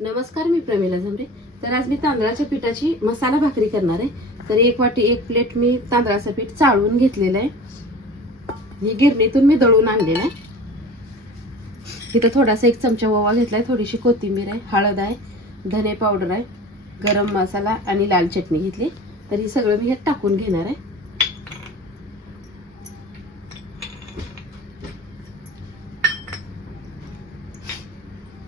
नमस्कार, मी प्रमिला झमरे। तर आज मी तांदळाच्या पिठाची मसाला भाकरी करणार आहे। तर एक वाटी 1 प्लेट मी तांदळाचं पीठ चाळून घेतलेलं आहे। हे गिरणीतून मी दळून आणलेलं आहे। इथं थोडासा 1 चमचा ओवा घेतलाय, थोडीशी कोथिंबीर आहे, हळद आहे, धने पावडर आहे, गरम मसाला आणि लाल चटणी घेतली। तर हे सगळं मी ह्यात टाकून घेणार आहे।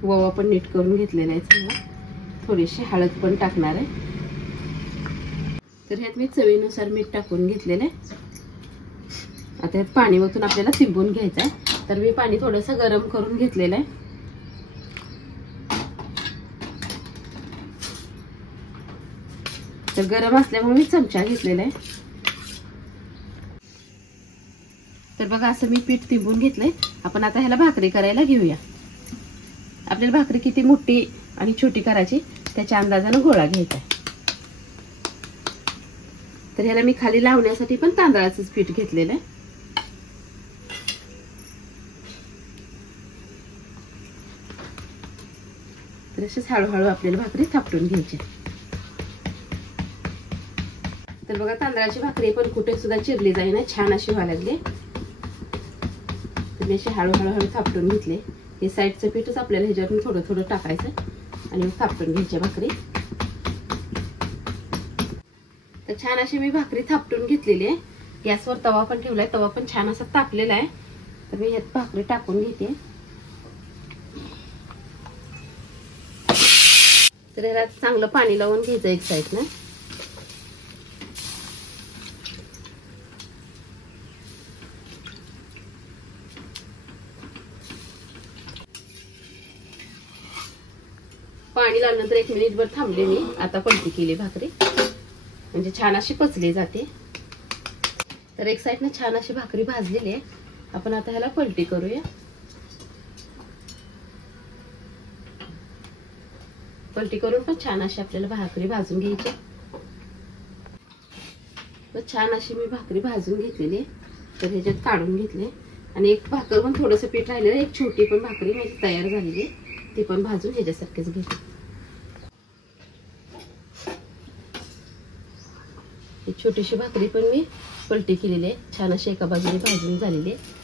ओवा पण नीट करून घेतलेला आहे चांगला। थोडीशी हळद पण टाकणार आहे। तर ह्यात मी चवीनुसार मीठ टाकून घेतलेलं आहे। आता ह्यात पाणी ओतून आपल्याला तिंबून घ्यायचं आहे। तर मी पाणी थोडंसं गरम करून घेतलेलं आहे। तर गरम असल्यामुळे मी चमचा घेतलेला आहे। तर बघा, असं मी पीठ तिंबून घेतलंय। आपण आता ह्याला भाकरी करायला घेऊया। आपल्याला भाकरी किती मोठी आणि छोटी करायची त्याच्या अंदाजाने गोळा घ्यायचा। तर ह्याला मी खाली लावण्यासाठी पण तांदळाचं पीठ घेतलेलं आहे। तर अशीच हळूहळू आपल्याला भाकरी थापटून घ्यायची। तर बघा, तांदळाची भाकरी पण कुठे सुद्धा चिरली जाईना, छान अशी व्हायला लागली। तर मी अशी हळूहळू थापटून घेतले। हे साईडचं पीठच आपल्याला ह्याच्यावरून थोडं थोडं टाकायचं आणि मग थापटून घ्यायची भाकरी। तर छान अशी मी भाकरी थापटून घेतलेली आहे। गॅसवर तवा पण ठेवलाय, तवा पण छान असा तापलेला आहे। तर मी ह्यात भाकरी टाकून घेते। तर ह्याला चांगलं पाणी लावून घ्यायचं एक साईडनं। पाणी लावल्यानंतर 1 मिनिटभर थांबले मी। आता पलटी केली भाकरी, म्हणजे छान अशी पचली जाते। तर एक साईडने छान अशी भाकरी भाजलेली आहे। आपण आता ह्याला पलटी करूया। पलटी करून पण छान अशी आपल्याला भाकरी भाजून घ्यायची। तर छान अशी मी भाकरी भाजून घेतलेली आहे। तर ह्याच्यात काढून घेतले आणि एक भाकर पण थोडंसं पीठ राहिलेलं, एक छोटी पण भाकरी माझी तयार झालेली आहे, ती पण भाजून ह्याच्यासारखीच घेतली। एक छोटीशी भाकरी पण मी पलटी केलेली आहे, छान अशी एका बाजूने भाजून झालेली आहे।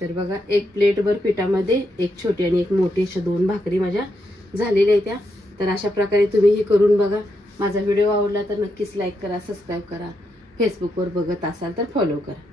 तर बघा, 1 प्लेटभर पिठामध्ये एक छोटी आणि एक मोठी अशा 2 भाकरी माझ्या झालेल्या आहेत त्या। तर अशा प्रकारे तुम्ही ही करून बघा। माझा व्हिडिओ आवडला तर नक्कीच लाईक करा, सबस्क्राईब करा। फेसबुकवर बघत असाल तर फॉलो करा।